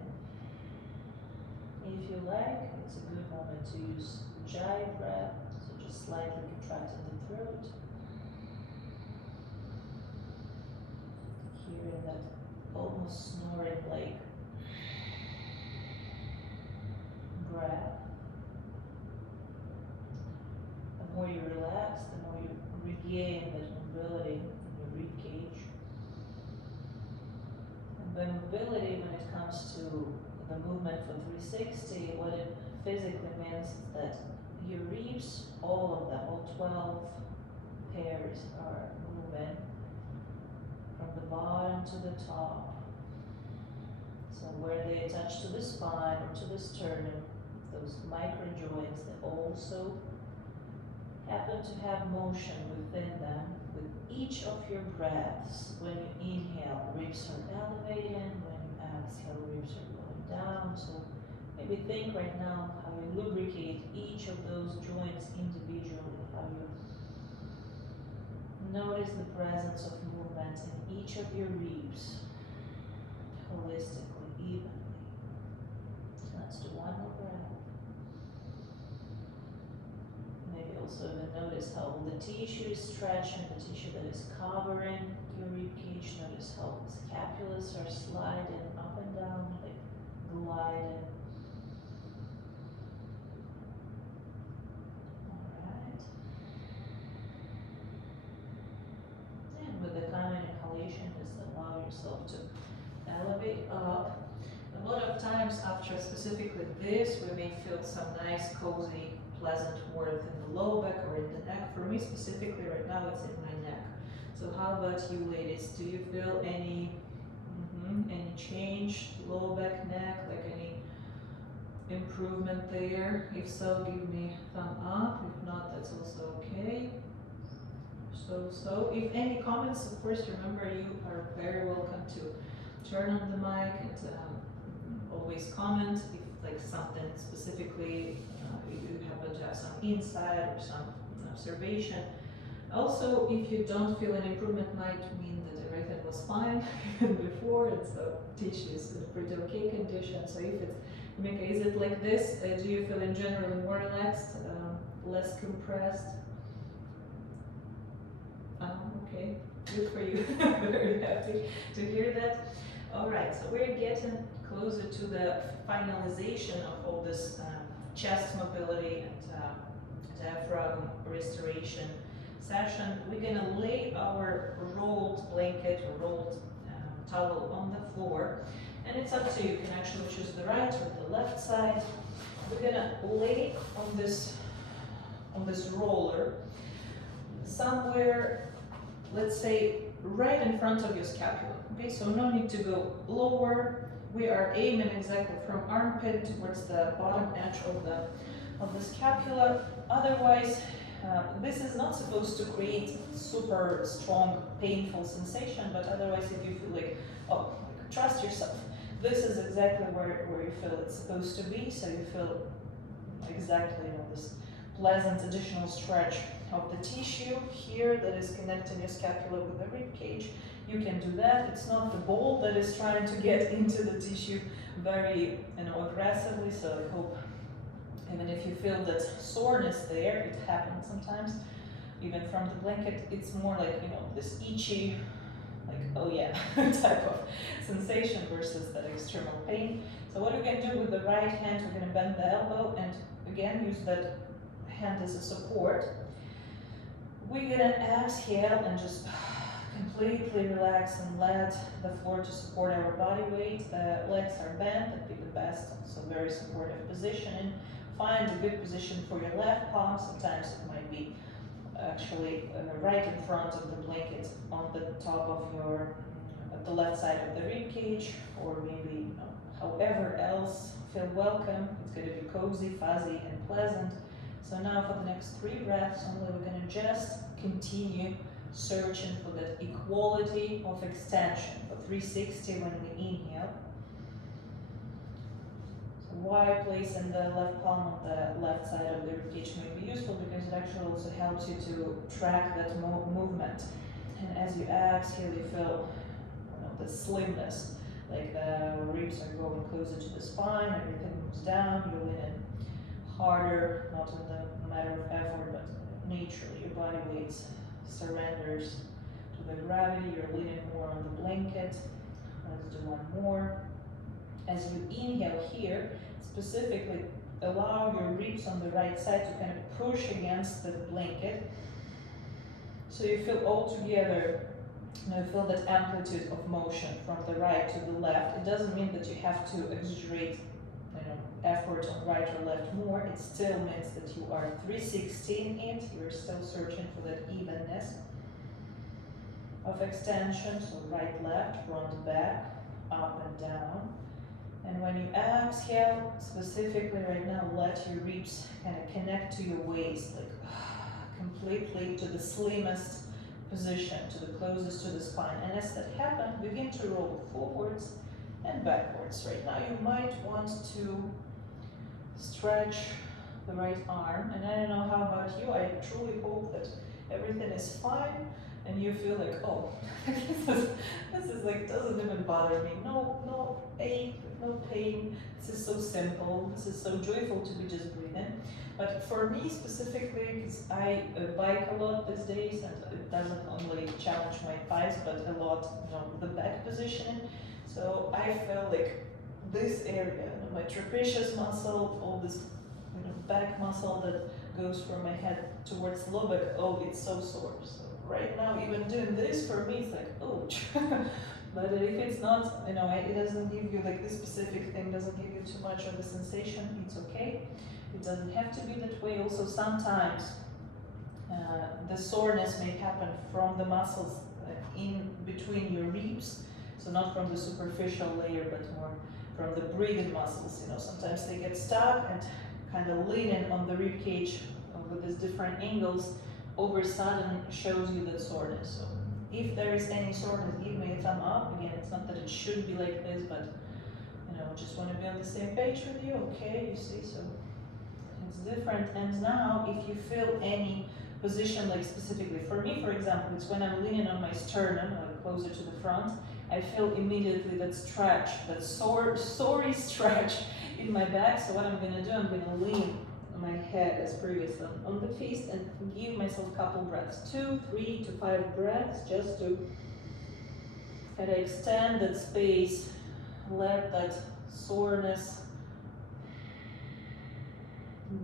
If you like, it's a good moment to use jive breath, so just slightly contracting the throat. Hearing that almost snoring like breath. The more you relax, the more you regain that mobility in your rib cage. And by mobility, when it comes to the movement for 360, what it physically means is that your ribs, all of them, all 12 pairs are moving from the bottom to the top. So where they attach to the spine or to the sternum, those micro joints that also happen to have motion within them. With each of your breaths, when you inhale, ribs are elevating, when you exhale, ribs are going down. So maybe think right now how you lubricate each of those joints individually, how you notice the presence of movement in each of your ribs, holistically, evenly. Let's do one more breath. Maybe also even notice how the tissue is stretching, the tissue that is covering your rib cage. Notice how the scapulas are sliding up and down, like gliding. Alright. And with the common inhalation, just allow yourself to elevate up. A lot of times after specifically this, we may feel some nice, cozy, pleasant warmth in the low back or in the neck. For me specifically right now, it's in my neck. So how about you ladies? Do you feel any change, low back, neck, like any improvement there? If so, give me thumb up. If not, that's also okay. So if any comments, of course, remember you are very welcome to turn on the mic and always comment if like something specifically you happen to have some insight or some observation. Also, if you don't feel an improvement, might mean that everything was fine even before, and so tissue is in a pretty okay condition. So if it's, Mika, is it like this? Do you feel in general more relaxed, less compressed? Okay, good for you. Very happy to hear that. All right, so we're getting closer to the finalization of all this chest mobility and diaphragm restoration session. We're gonna lay our rolled blanket or rolled towel on the floor, and it's up to you. You can actually choose the right or the left side. We're gonna lay on this roller somewhere, let's say right in front of your scapula. Okay, so no need to go lower. We are aiming exactly from armpit towards the bottom edge of the scapula. Otherwise, this is not supposed to create super strong, painful sensation, but otherwise if you feel like, oh, trust yourself. This is exactly where you feel it's supposed to be, so you feel exactly, this pleasant additional stretch of the tissue here that is connecting your scapula with the rib cage. You can do that. It's not the ball that is trying to get into the tissue very aggressively, so I hope even if you feel that soreness there, it happens sometimes, even from the blanket, it's more like, this itchy, like, oh yeah, type of sensation versus that external pain. So what we can do with the right hand, we're gonna bend the elbow and again, use that hand as a support. We're gonna exhale and just completely relax and let the floor to support our body weight. The legs are bent, that'd be the best, so very supportive positioning. Find a good position for your left palm. Sometimes it might be actually right in front of the blanket on the top of your, at the left side of the rib cage, or maybe however else feel welcome. It's going to be cozy, fuzzy, and pleasant. So now for the next 3 breaths only, we're going to just continue searching for that equality of extension for 360 when we inhale. So why placing the left palm on the left side of the ribcage may be useful because it actually also helps you to track that movement. And as you exhale, you feel the slimness, like the ribs are going closer to the spine, everything moves down, you're leaning harder, not in the matter of effort, but naturally your body weight surrenders to the gravity, you're leaning more on the blanket. Let's do one more. As you inhale here, specifically allow your ribs on the right side to kind of push against the blanket. So you feel all together, you feel that amplitude of motion from the right to the left. It doesn't mean that you have to exaggerate effort on right or left more. It still means that you are 360 in it. You're still searching for that evenness of extension. So right, left, front, back, up and down. And when you exhale, specifically right now, let your ribs kind of connect to your waist, like completely to the slimmest position, to the closest to the spine. And as that happens, begin to roll forwards and backwards. Right now, you might want to stretch the right arm. And I don't know how about you, I truly hope that everything is fine and you feel like, oh, this is like, doesn't even bother me. No ache, no pain. This is so simple. This is so joyful to be just breathing. But for me specifically, because I bike a lot these days, and it doesn't only challenge my thighs, but a lot, the back positioning. So I feel like this area, my trapezius muscle, all this, back muscle that goes from my head towards the low back, oh, it's so sore. So right now, even doing this for me, it's like, oh. But if it's not, it doesn't give you like this specific thing, doesn't give you too much of a sensation, it's okay. It doesn't have to be that way. Also, sometimes the soreness may happen from the muscles in between your ribs, so not from the superficial layer, but more from the breathing muscles. Sometimes they get stuck and kind of leaning on the rib cage with these different angles. Over sudden shows you that soreness. So if there is any soreness, give me a thumb up. Again, it's not that it should be like this, but just want to be on the same page with you. Okay, you see, so it's different. And now, if you feel any position, like specifically for me, for example, it's when I'm leaning on my sternum, like closer to the front, I feel immediately that stretch, that sorry stretch in my back. So what I'm going to do, I'm going to lean my head as previously on the fist and give myself a couple breaths, 2, 3 to 5 breaths, just to kind of extend that space, let that soreness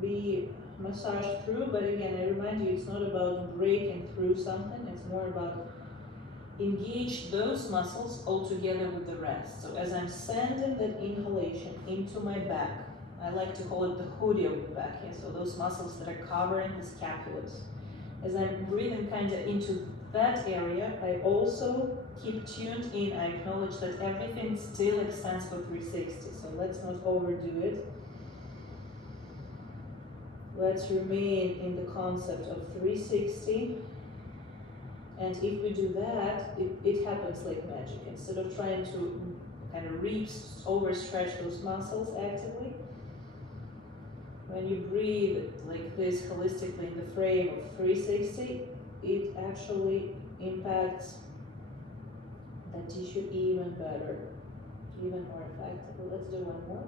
be massaged through. But again, I remind you, it's not about breaking through something, it's more about engage those muscles all together with the rest. So as I'm sending that inhalation into my back, I like to call it the hoodie of the back here, so those muscles that are covering the scapulars. As I'm breathing kind of into that area, I also keep tuned in. I acknowledge that everything still extends for 360, so let's not overdo it. Let's remain in the concept of 360. And if we do that, it happens like magic. Instead of trying to kind of overstretch those muscles actively, when you breathe like this holistically in the frame of 360, it actually impacts that tissue even better, even more effectively. Let's do one more.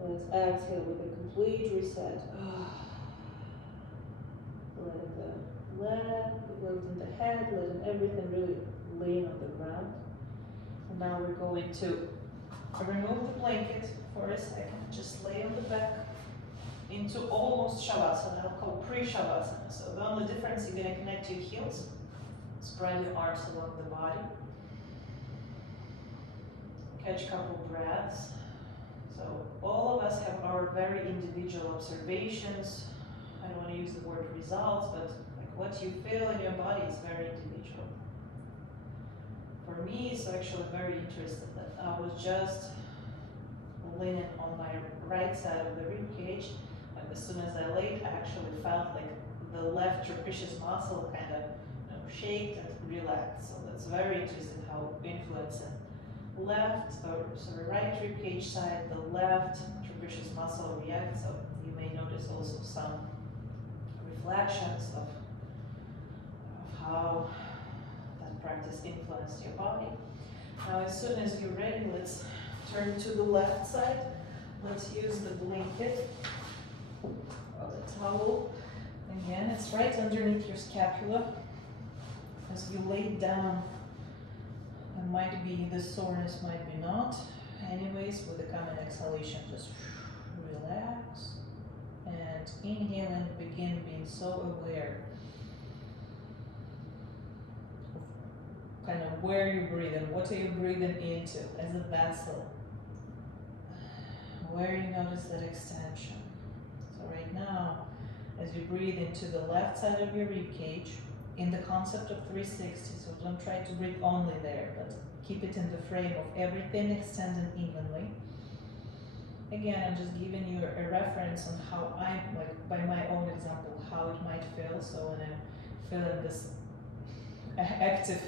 Let's exhale with a complete reset. Letting the head, letting everything really lean on the ground. And now we're going to remove the blanket for a second. Just lay on the back into almost Shavasana. I'll call pre-Shavasana. So the only difference, you're going to connect your heels, spread your arms along the body. Catch a couple breaths. So all of us have our very individual observations. I don't want to use the word results, but like what you feel in your body is very individual. For me, it's actually very interesting that I was just leaning on my right side of the rib cage, and as soon as I laid, I actually felt like the left trapezius muscle kind of shaked and relaxed. So that's very interesting how influencing left or sorry, right rib cage side, the left trapezius muscle reacts. So you may notice also some reflections of how that practice influenced your body. Now, as soon as you're ready, let's turn to the left side. Let's use the blanket or the towel. Again, it's right underneath your scapula. As you lay it down, it might be the soreness, might be not. Anyways, with the common exhalation, just relax and inhale and begin being so aware of kind of where you breathe and what are you breathing into as a vessel. Where you notice that extension. So right now, as you breathe into the left side of your rib cage, in the concept of 360, so don't try to breathe only there, but keep it in the frame of everything extending evenly. Again, I'm just giving you a reference on how I, like by my own example, how it might feel. So when I'm feeling this active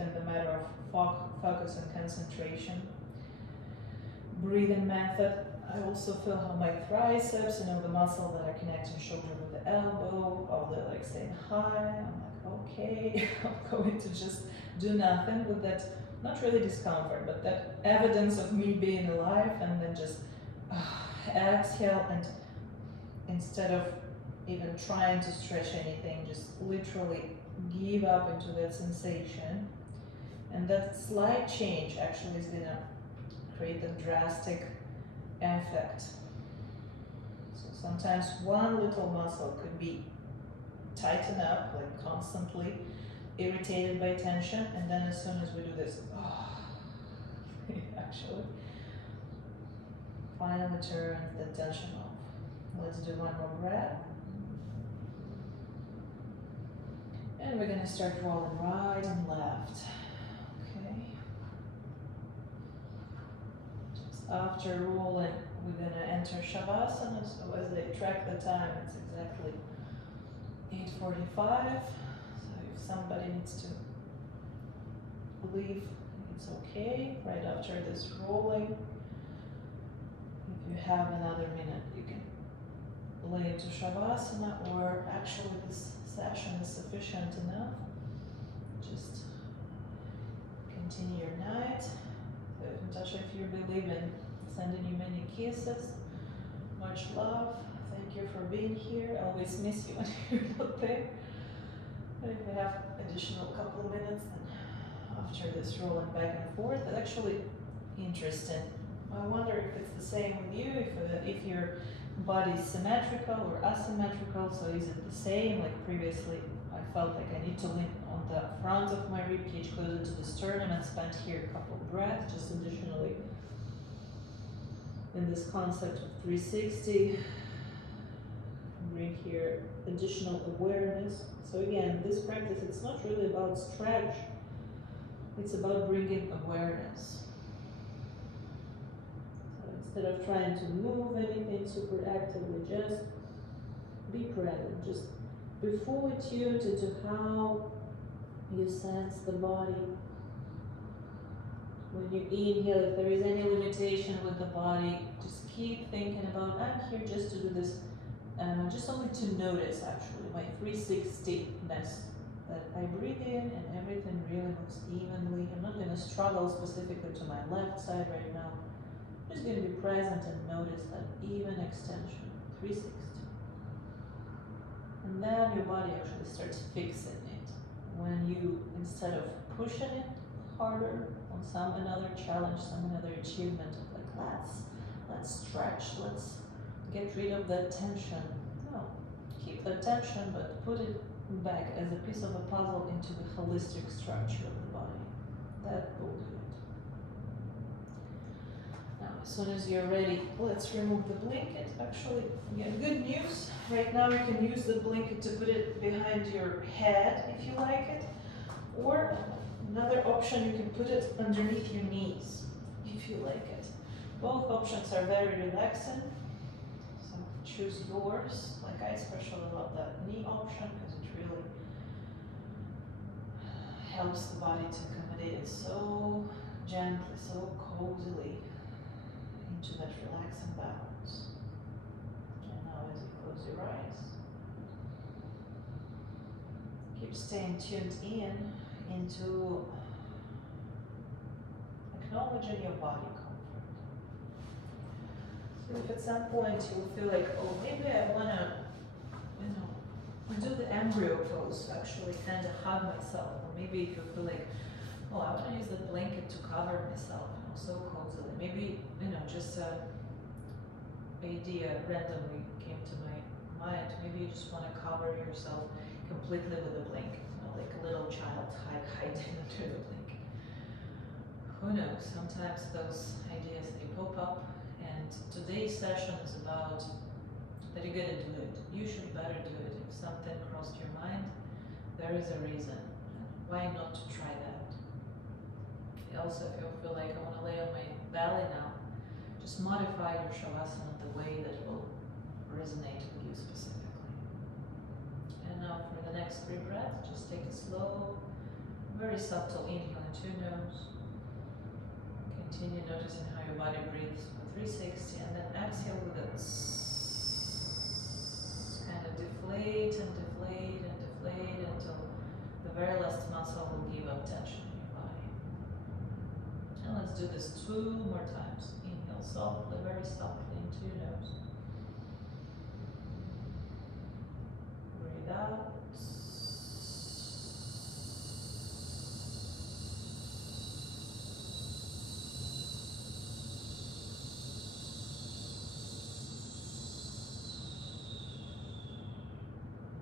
in the matter of focus and concentration, breathing method, I also feel how my triceps, the muscle that are connecting shoulder with the elbow, all the legs staying high. I'm like, okay, I'm going to just do nothing with that, not really discomfort, but that evidence of me being alive, and then just exhale, and instead of even trying to stretch anything, just literally give up into that sensation. And that slight change actually is gonna create a drastic effect. So sometimes one little muscle could be tightened up, like constantly irritated by tension, and then as soon as we do this, actually finally turn the tension off. Let's do one more breath. And we're gonna start rolling right and left. Okay. Just after rolling, we're gonna enter Shavasana. So as I track the time, it's exactly 8:45. So if somebody needs to leave, it's okay. Right after this rolling, if you have another minute, you can lay into Shavasana, or actually this session is sufficient enough. Just continue your night. So Natasha, if you believe in, sending you many kisses, much love. Thank you for being here. I always miss you when you're not there. And if we have additional couple of minutes, then after this rolling back and forth, it's actually interesting. I wonder if it's the same with you, if your body is symmetrical or asymmetrical. So is it the same? Like previously, I felt like I need to lean on the front of my rib cage closer to the sternum and spend here a couple of breaths, just additionally in this concept of 360. Bring here additional awareness. So again, this practice, it's not really about stretch, it's about bringing awareness. So instead of trying to move anything super actively, just be present, just be fully tuned into how you sense the body. When you inhale, if there is any limitation with the body, just keep thinking about, I'm here just to do this. Just only to notice actually my 360-ness, that I breathe in and everything really moves evenly. I'm not going to struggle specifically to my left side right now. I'm just going to be present and notice that even extension, 360. And then your body actually starts fixing it. When you, instead of pushing it harder on another challenge, another achievement of like, let's stretch, let's get rid of that tension. No, keep the tension, but put it back as a piece of a puzzle into the holistic structure of the body. That will do it. Now, as soon as you're ready, let's remove the blanket. Actually, again, good news. Right now you can use the blanket to put it behind your head if you like it. Or another option, you can put it underneath your knees if you like it. Both options are very relaxing. So choose yours. Like I especially love that knee option because it really helps the body to accommodate it so gently, so cozily into that relaxing balance. And now as you close your eyes, keep staying tuned into acknowledging your body comfort. So if at some point you feel like, oh, maybe I wanna, you know, do the embryo pose, actually kind of hug myself, or maybe if you feel like, oh, I wanna use the blanket to cover myself, you know, so cozily. Maybe, you know, just a idea randomly came to my mind. Maybe you just wanna cover yourself completely with a blanket, you know, like a little child hiding under the blanket. Who knows, sometimes those ideas, they pop up, and today's session is about that you gotta do it. You should better do it. If something crossed your mind, there is a reason. Why not to try that? Also, if you feel like I wanna lay on my belly now, just modify your shavasana the way that will resonate with you specifically. And now for the next 3 breaths, just take a slow, very subtle inhale into your nose. Continue noticing how your body breathes for 360, and then exhale with a kind of deflate and deflate and deflate until the very last muscle will give up tension in your body. And let's do this 2 more times. Inhale softly, very softly into your nose. Breathe out.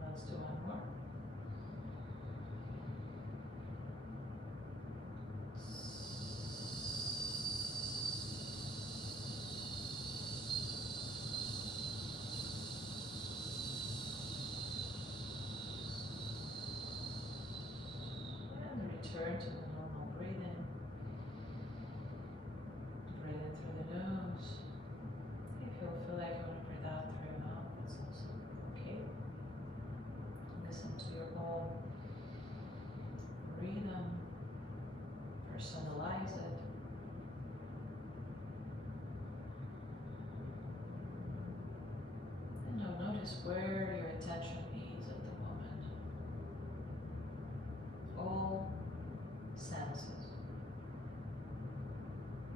Let's do 1 more. And return to the normal breathing. Breathe in through the nose. If you feel like you want to breathe out through your mouth, that's also okay. Listen to your own rhythm. Personalize it. And now notice where your attention is at the moment. All senses.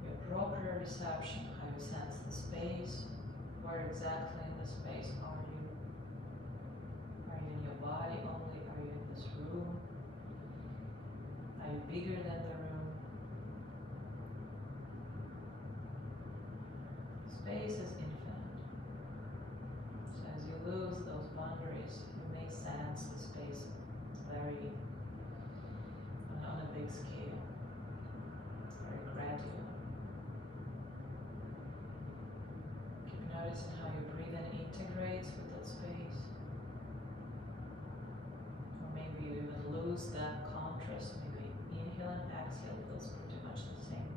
Your proper reception, how you sense the space. Where exactly in the space are you? Are you in your body only? Are you in this room? Are you bigger than the room? Space is infinite. So as you lose those boundaries, you may sense the space very on a big scale, very gradual. Keep noticing how your breathing integrates with that space. Or maybe you even lose that contrast. Maybe inhale and exhale feels pretty much the same.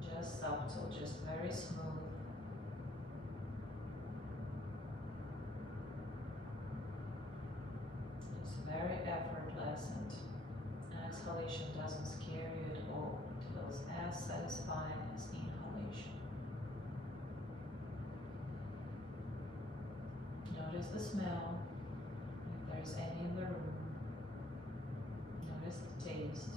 Just subtle, just very smooth. It's very effortless, and exhalation doesn't scare you at all. It feels as satisfying as inhalation. Notice the smell, if there's any in the room. Notice the taste.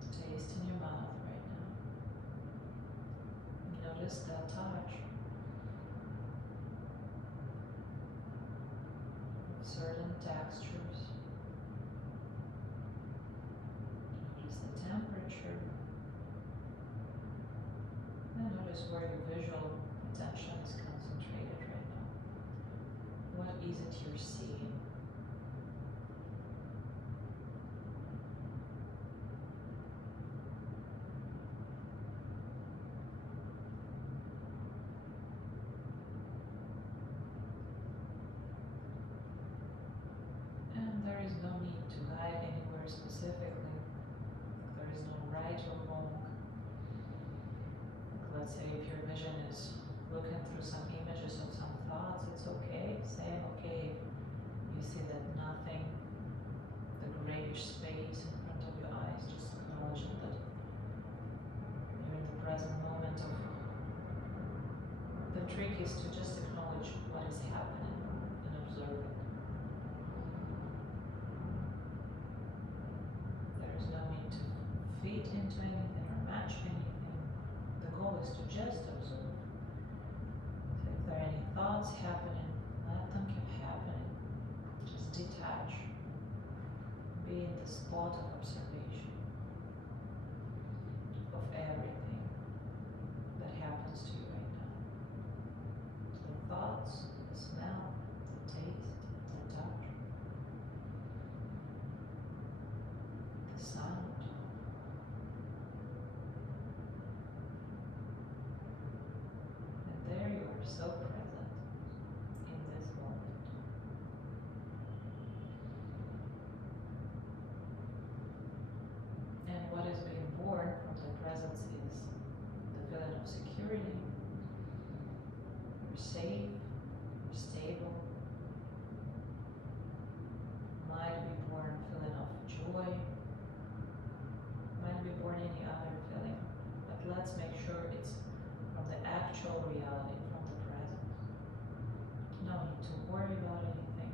Taste in your mouth right now. Notice the touch. Certain textures. Notice the temperature. And notice where your visual attention is concentrated right now. What is it you're seeing? And there is no need to guide anywhere specifically. There is no right or wrong. Like let's say if your vision is to just acknowledge what is happening and observe it. There is no need to fit into anything or match anything. The goal is to just observe. So if there are any thoughts happening, let them keep happening. Just detach. Be in the spot of observation of everything that happens to you right now. The thoughts, the smell, the taste, the touch, the sound. And there you are, so present in this moment. And what is being born from the presence is the feeling of security. You're safe, you're stable. Might be born a feeling of joy. Might be born any other feeling. But let's make sure it's from the actual reality, from the present. No need to worry about anything.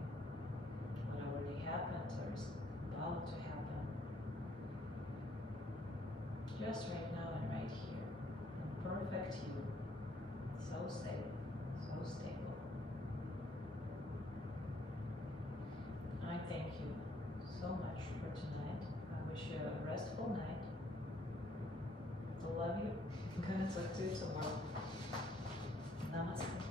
What already happened or is about to happen. Just right now and right here. In perfect you. So safe, so stable. I thank you so much for tonight. I wish you a restful night. I love you. I'm gonna talk to you tomorrow. Namaste.